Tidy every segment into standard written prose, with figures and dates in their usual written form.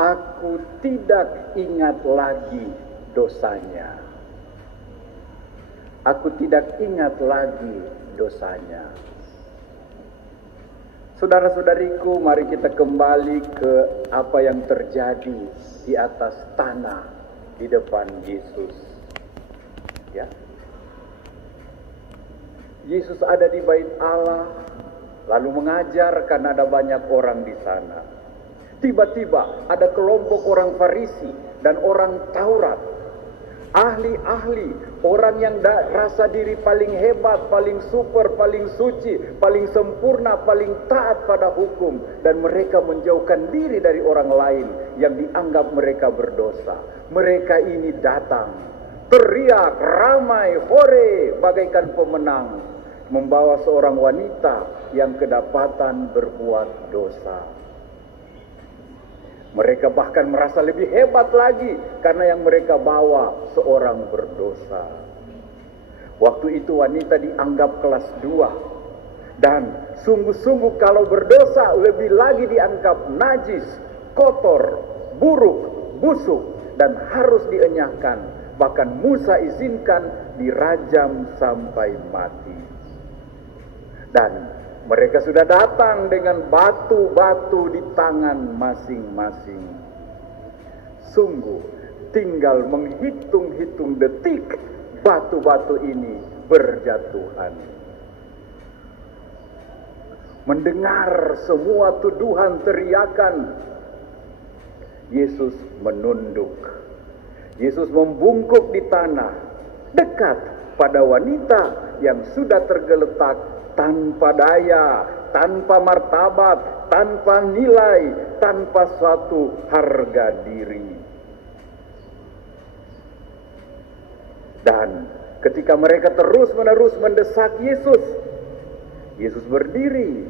Aku tidak ingat lagi dosanya. Aku tidak ingat lagi dosanya. Saudara-saudariku, mari kita kembali ke apa yang terjadi di atas tanah di depan Yesus. Ya. Yesus ada di bait Allah, lalu mengajar karena ada banyak orang di sana. Tiba-tiba ada kelompok orang Farisi dan orang Taurat, ahli-ahli, orang yang rasa diri paling hebat, paling super, paling suci, paling sempurna, paling taat pada hukum, dan mereka menjauhkan diri dari orang lain yang dianggap mereka berdosa. Mereka ini datang, teriak, ramai, hore, bagaikan pemenang, membawa seorang wanita yang kedapatan berbuat dosa. Mereka bahkan merasa lebih hebat lagi karena yang mereka bawa seorang berdosa. Waktu itu wanita dianggap kelas 2. Dan sungguh-sungguh kalau berdosa lebih lagi dianggap najis, kotor, buruk, busuk, dan harus dienyahkan. Bahkan Musa izinkan dirajam sampai mati. Dan mereka sudah datang dengan batu-batu di tangan masing-masing. Sungguh tinggal menghitung-hitung detik batu-batu ini berjatuhan. Mendengar semua tuduhan, teriakan, Yesus menunduk. Yesus membungkuk di tanah, dekat pada wanita yang sudah tergeletak tanpa daya, tanpa martabat, tanpa nilai, tanpa suatu harga diri. Dan ketika mereka terus-menerus mendesak Yesus, Yesus berdiri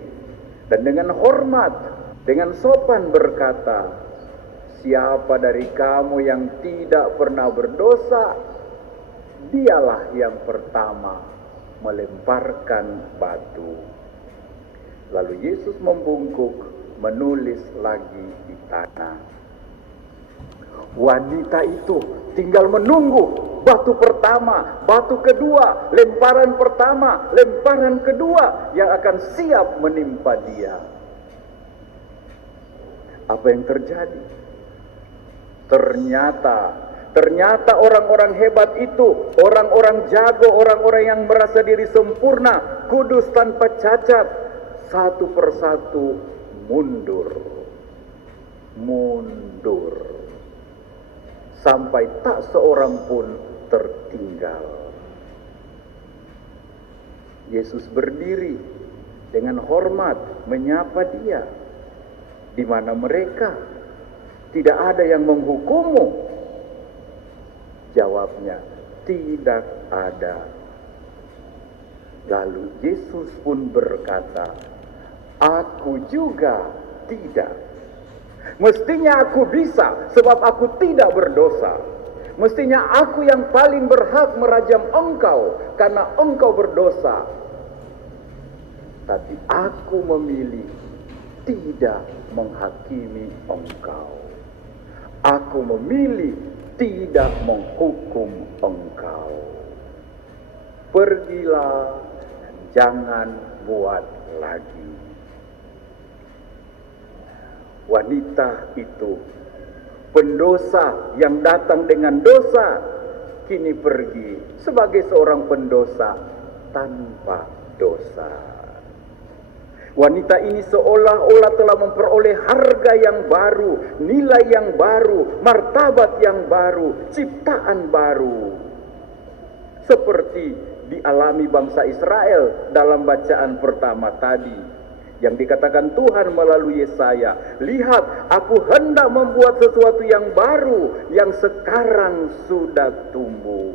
dan dengan hormat, dengan sopan berkata, "Siapa dari kamu yang tidak pernah berdosa, dialah yang pertama melemparkan batu." Lalu Yesus membungkuk, menulis lagi di tanah. Wanita itu tinggal menunggu batu pertama, batu kedua, lemparan pertama, lemparan kedua yang akan siap menimpa dia. Apa yang terjadi? Ternyata orang-orang hebat itu, orang-orang jago, orang-orang yang merasa diri sempurna, kudus tanpa cacat, satu persatu mundur. Sampai tak seorang pun tertinggal. Yesus berdiri dengan hormat menyapa dia. Di mana mereka? Tidak ada yang menghukummu. Jawabnya, tidak ada. Lalu Yesus pun berkata, aku juga tidak. Mestinya aku bisa, sebab aku tidak berdosa. Mestinya aku yang paling berhak merajam engkau, karena engkau berdosa. Tapi aku memilih tidak menghakimi engkau. Aku memilih tidak menghukum engkau. Pergilah, jangan buat lagi. Wanita itu, pendosa yang datang dengan dosa, kini pergi sebagai seorang pendosa tanpa dosa. Wanita ini seolah-olah telah memperoleh harga yang baru, nilai yang baru, martabat yang baru, ciptaan baru. Seperti dialami bangsa Israel dalam bacaan pertama tadi. Yang dikatakan Tuhan melalui Yesaya, lihat aku hendak membuat sesuatu yang baru, yang sekarang sudah tumbuh.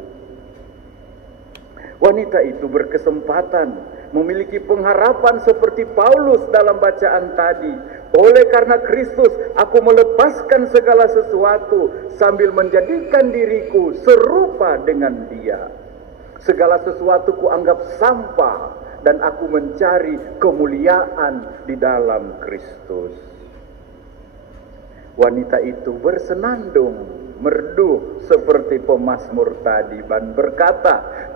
Wanita itu berkesempatan memiliki pengharapan seperti Paulus dalam bacaan tadi. Oleh karena Kristus, aku melepaskan segala sesuatu sambil menjadikan diriku serupa dengan Dia. Segala sesuatu kuanggap sampah dan aku mencari kemuliaan di dalam Kristus. Wanita itu bersenandung, merdu seperti pemazmur tadi dan berkata,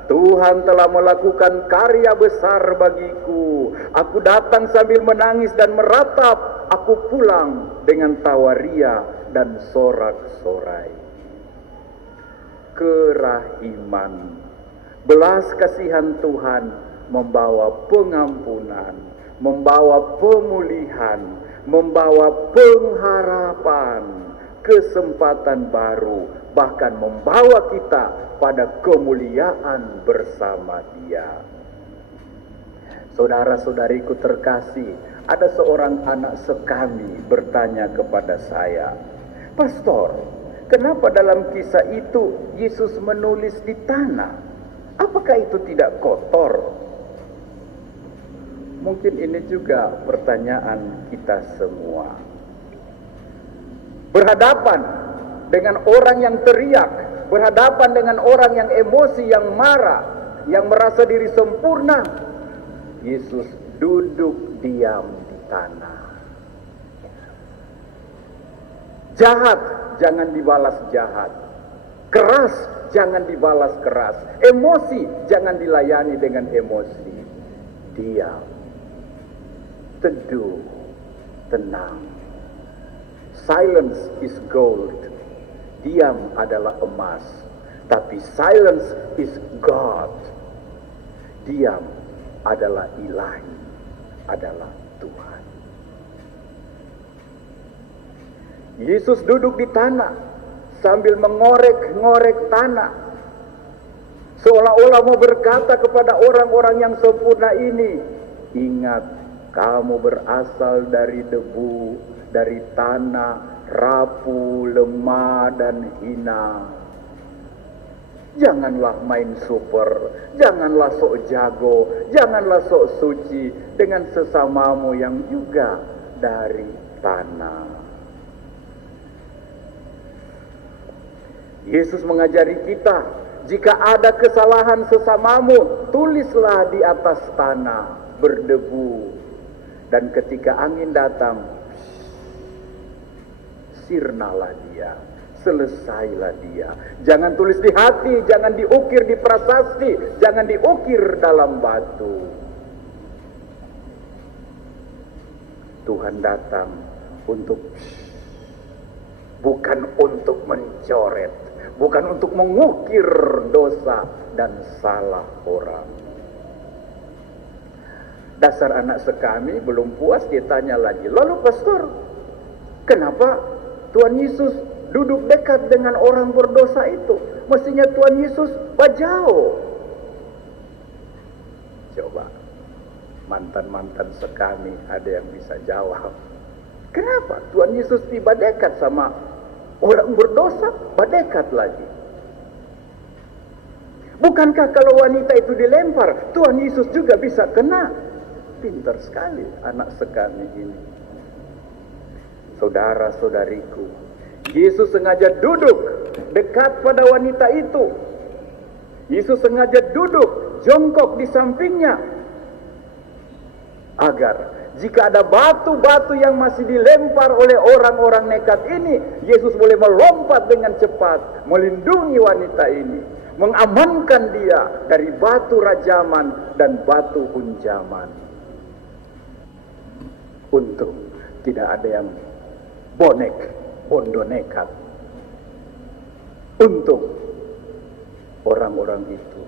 Tuhan telah melakukan karya besar bagiku. Aku datang sambil menangis dan meratap. Aku pulang dengan tawa ria dan sorak-sorai. Kerahiman, belas kasihan Tuhan membawa pengampunan, membawa pemulihan, membawa pengharapan, kesempatan baru, bahkan membawa kita pada kemuliaan bersama Dia. Saudara-saudariku terkasih, ada seorang anak sekami bertanya kepada saya, Pastor, kenapa dalam kisah itu Yesus menulis di tanah? Apakah itu tidak kotor? Mungkin ini juga pertanyaan kita semua. Berhadapan dengan orang yang teriak, berhadapan dengan orang yang emosi, yang marah, yang merasa diri sempurna, Yesus duduk diam di tanah. Jahat jangan dibalas jahat, keras jangan dibalas keras, emosi jangan dilayani dengan emosi. Diam, teduh, tenang. Silence is gold. Diam adalah emas, tapi silence is God. Diam adalah ilahi, adalah Tuhan. Yesus duduk di tanah sambil mengorek-ngorek tanah, seolah-olah mau berkata kepada orang-orang yang sempurna ini, ingat, kamu berasal dari debu, dari tanah, rapuh, lemah, dan hina. Janganlah main super, janganlah sok jago, janganlah sok suci dengan sesamamu yang juga dari tanah. Yesus mengajari kita, jika ada kesalahan sesamamu, tulislah di atas tanah berdebu. Dan ketika angin datang, sirnalah dia, selesailah dia. Jangan tulis di hati, jangan diukir di prasasti, jangan diukir dalam batu. Tuhan datang untuk, bukan untuk mencoret, bukan untuk mengukir dosa dan salah orang. Dasar anak sekami belum puas, dia tanya lagi, lalu pastor, kenapa Tuhan Yesus duduk dekat dengan orang berdosa itu? Mestinya Tuhan Yesus jauh. Coba, mantan-mantan sekami ada yang bisa jawab. Kenapa Tuhan Yesus tiba dekat sama orang berdosa, dekat lagi? Bukankah kalau wanita itu dilempar, Tuhan Yesus juga bisa kena? Pintar sekali anak sekami ini. Saudara-saudariku, Yesus sengaja duduk dekat pada wanita itu. Yesus sengaja duduk jongkok di sampingnya, agar jika ada batu-batu yang masih dilempar oleh orang-orang nekat ini, Yesus boleh melompat dengan cepat, melindungi wanita ini, mengamankan dia dari batu rajaman dan batu hunjaman. Untung tidak ada yang bondo nekat. Untung orang-orang itu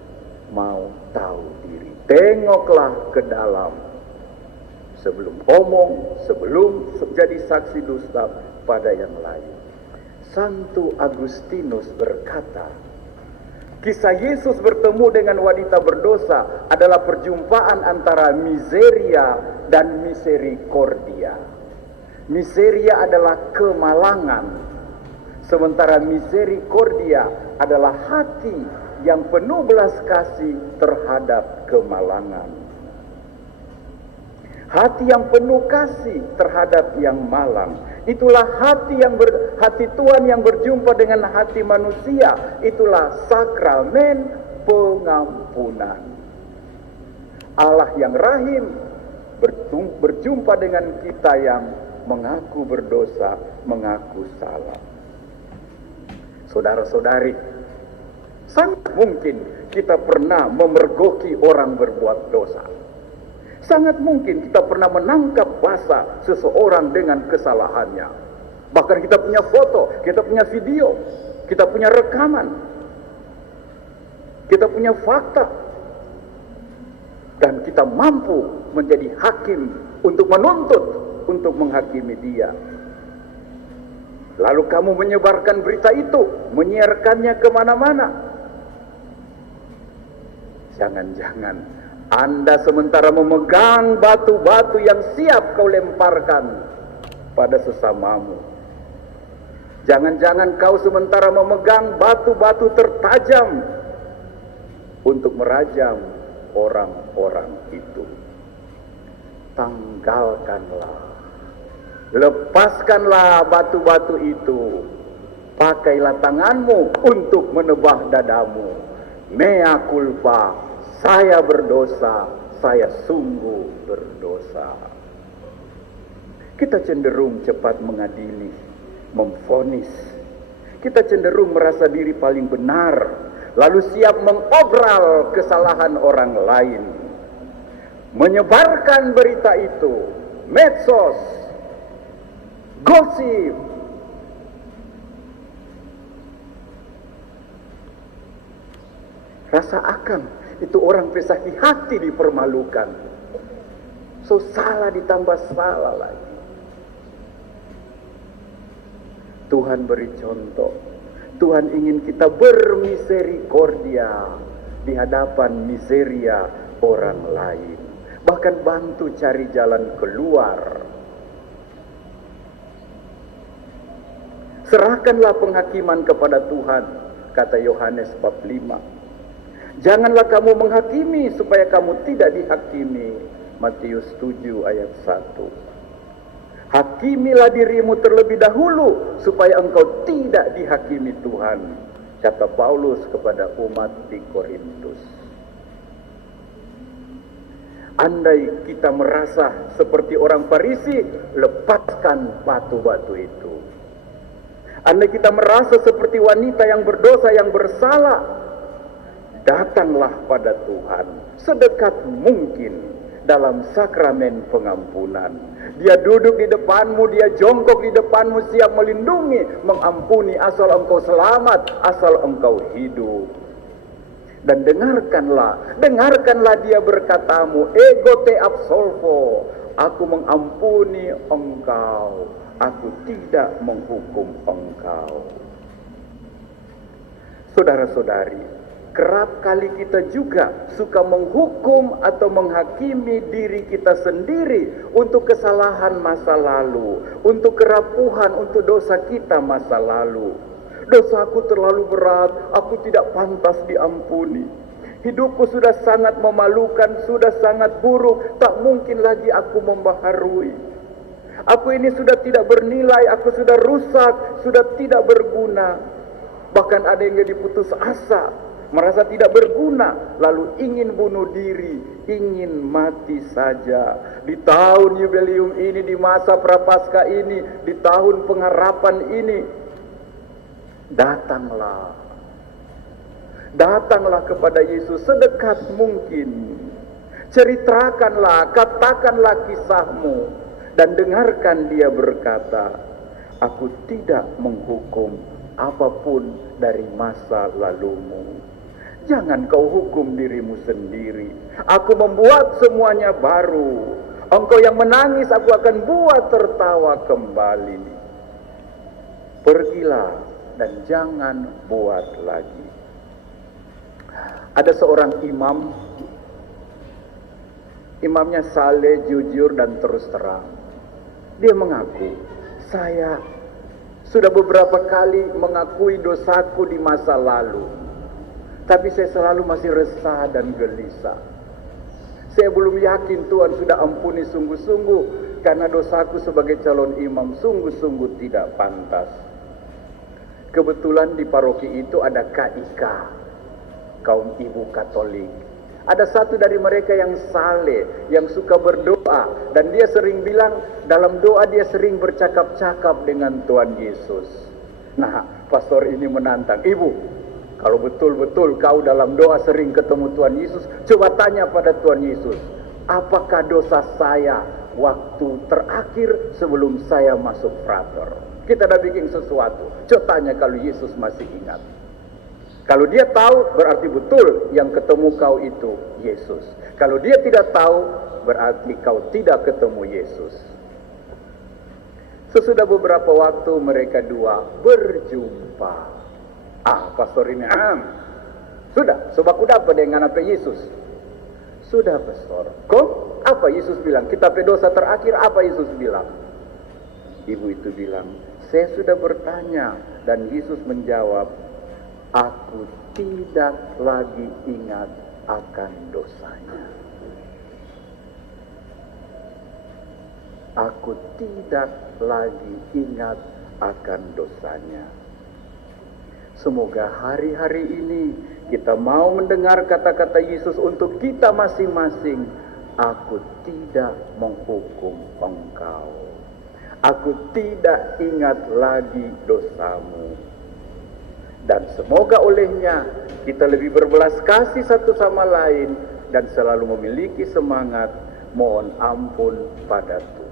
mau tahu diri. Tengoklah ke dalam sebelum omong, sebelum jadi saksi dusta pada yang lain. Santo Agustinus berkata, kisah Yesus bertemu dengan wanita berdosa adalah perjumpaan antara miseria dan misericordia. Miseria adalah kemalangan, sementara misericordia adalah hati yang penuh belas kasih terhadap kemalangan. Hati yang penuh kasih terhadap yang malang, itulah hati Tuhan yang berjumpa dengan hati manusia. Itulah sakramen pengampunan. Allah yang rahim berjumpa dengan kita yang mengaku berdosa, mengaku salah. Saudara-saudari, sangat mungkin kita pernah memergoki orang berbuat dosa. Sangat mungkin kita pernah menangkap basah seseorang dengan kesalahannya. Bahkan kita punya foto, kita punya video, kita punya rekaman, kita punya fakta. Dan kita mampu menjadi hakim untuk menuntut, untuk menghakimi dia. Lalu kamu menyebarkan berita itu, menyiarkannya kemana-mana. Jangan-jangan Anda sementara memegang batu-batu yang siap kau lemparkan pada sesamamu. Jangan-jangan kau sementara memegang batu-batu tertajam untuk merajam orang-orang itu. Tanggalkanlah, lepaskanlah batu-batu itu. Pakailah tanganmu untuk menebah dadamu. Mea culpa, saya berdosa, saya sungguh berdosa. Kita cenderung cepat mengadili, memvonis. Kita cenderung merasa diri paling benar, lalu siap mengobral kesalahan orang lain. Menyebarkan berita itu, medsos, gosip. Rasa akan itu orang pesaki hati dipermalukan. So salah ditambah salah lagi. Tuhan beri contoh. Tuhan ingin kita bermiserikordia di hadapan miseria orang lain. Bahkan bantu cari jalan keluar. Serahkanlah penghakiman kepada Tuhan, kata Yohanes bab 5. Janganlah kamu menghakimi supaya kamu tidak dihakimi. Matius 7 ayat 1. Hakimilah dirimu terlebih dahulu supaya engkau tidak dihakimi Tuhan, kata Paulus kepada umat di Korintus. Andai kita merasa seperti orang Farisi, lepaskan batu-batu itu. Andai kita merasa seperti wanita yang berdosa, yang bersalah, datanglah pada Tuhan sedekat mungkin dalam sakramen pengampunan. Dia duduk di depanmu, dia jongkok di depanmu, siap melindungi, mengampuni asal engkau selamat, asal engkau hidup. Dan dengarkanlah dia berkatamu, ego te absolvo, aku mengampuni engkau, aku tidak menghukum engkau. Saudara-saudari, kerap kali kita juga suka menghukum atau menghakimi diri kita sendiri untuk kesalahan masa lalu, untuk kerapuhan, untuk dosa kita masa lalu. Dosaku terlalu berat, aku tidak pantas diampuni. Hidupku sudah sangat memalukan, sudah sangat buruk, tak mungkin lagi aku membaharui. Aku ini sudah tidak bernilai, aku sudah rusak, sudah tidak berguna. Bahkan ada yang jadi putus asa, merasa tidak berguna, lalu ingin bunuh diri, ingin mati saja. Di tahun jubileum ini, di masa prapaskah ini, di tahun pengharapan ini, datanglah kepada Yesus sedekat mungkin. Ceritakanlah, katakanlah kisahmu, dan dengarkan dia berkata, aku tidak menghukum apapun dari masa lalumu. Jangan kau hukum dirimu sendiri. Aku membuat semuanya baru. Engkau yang menangis, aku akan buat tertawa kembali. Pergilah dan jangan buat lagi. Ada seorang imam. Imamnya saleh, jujur, dan terus terang. Dia mengaku, saya sudah beberapa kali mengakui dosaku di masa lalu, tapi saya selalu masih resah dan gelisah. Saya belum yakin Tuhan sudah ampuni sungguh-sungguh, karena dosaku sebagai calon imam sungguh-sungguh tidak pantas. Kebetulan di paroki itu ada KIK, kaum ibu Katolik. Ada satu dari mereka yang saleh, yang suka berdoa, dan dia sering bilang, dalam doa dia sering bercakap-cakap dengan Tuhan Yesus. Nah, pastor ini menantang, ibu, kalau betul-betul kau dalam doa sering ketemu Tuhan Yesus, coba tanya pada Tuhan Yesus, apakah dosa saya waktu terakhir sebelum saya masuk frater? Kita dah bikin sesuatu, coba tanya kalau Yesus masih ingat. Kalau dia tahu, berarti betul yang ketemu kau itu Yesus. Kalau dia tidak tahu, berarti kau tidak ketemu Yesus. Sesudah beberapa waktu mereka dua berjumpa. Pastor ini, sudah, sebab aku dapat dengan apa Yesus. Sudah, pastor. Kok? Apa Yesus bilang? Kita dosa terakhir, apa Yesus bilang? Ibu itu bilang, saya sudah bertanya, dan Yesus menjawab, aku tidak lagi ingat akan dosanya. Aku tidak lagi ingat akan dosanya. Semoga hari-hari ini kita mau mendengar kata-kata Yesus untuk kita masing-masing. Aku tidak menghukum engkau. Aku tidak ingat lagi dosamu. Dan semoga olehnya kita lebih berbelas kasih satu sama lain dan selalu memiliki semangat mohon ampun pada Tuhan.